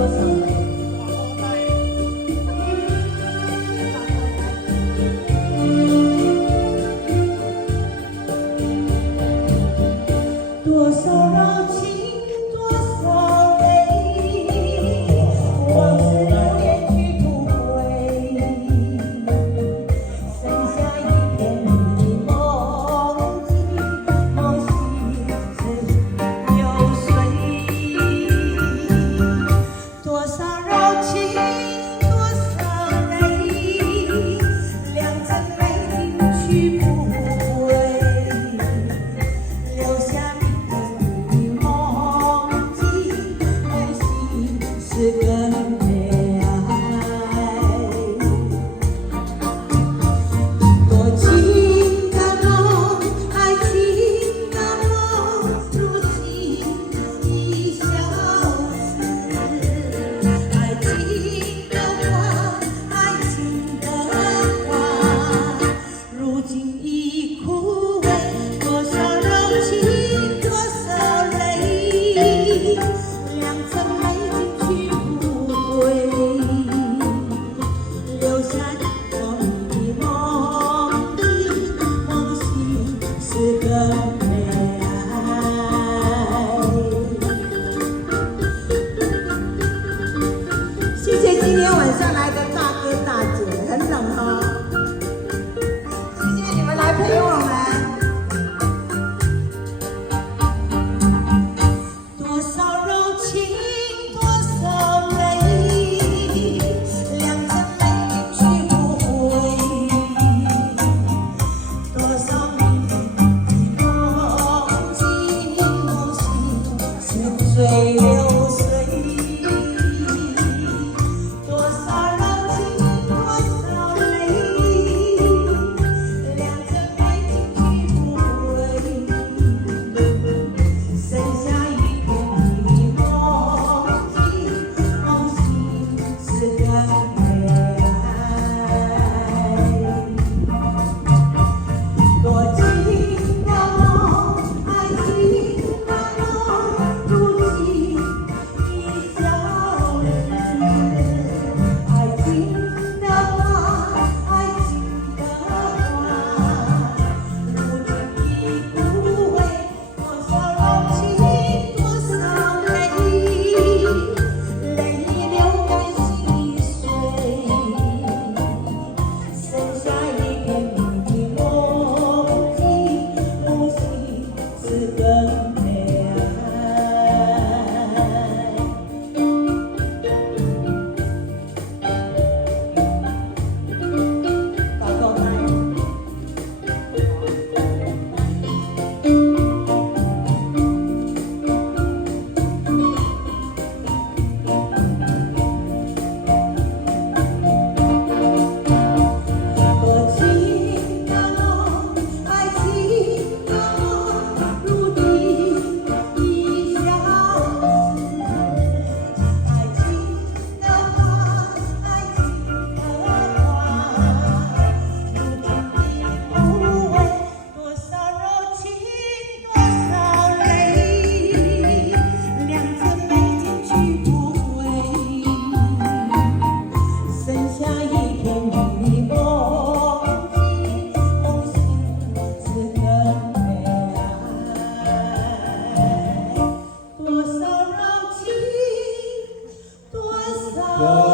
多少柔情，多少泪，往事流年去不回，剩下一片迷梦境，梦醒时流水。多少柔情，多少泪，良辰美景去不回，留下。是更悲哀，多情的梦，爱情的梦，如今已消失。爱情的花，爱情的花，如今已枯萎。多少柔情，多少泪，良辰美景去。留下我的梦里，梦醒是更悲哀。谢谢今天晚上来的大哥大姐，很冷哈，谢谢你们来陪我们。多少柔情。水流水，多少柔情，多少泪，良辰美景去不回，剩下一片迷梦境，梦醒是更悲哀。多情的梦，爱情的梦，如今已消失。爱情的花，爱情的花，如今已枯萎。多少柔情，多少泪，泪已流干心碎，剩下一片迷梦境，梦醒是更悲哀。祷告开。多情的梦，爱情的梦，如今已消失。爱情的花，爱情的花，如今已枯萎。多少柔情，多少泪，良辰美景去不回，剩下一片迷梦境，梦醒是更悲哀。多少柔情，多少。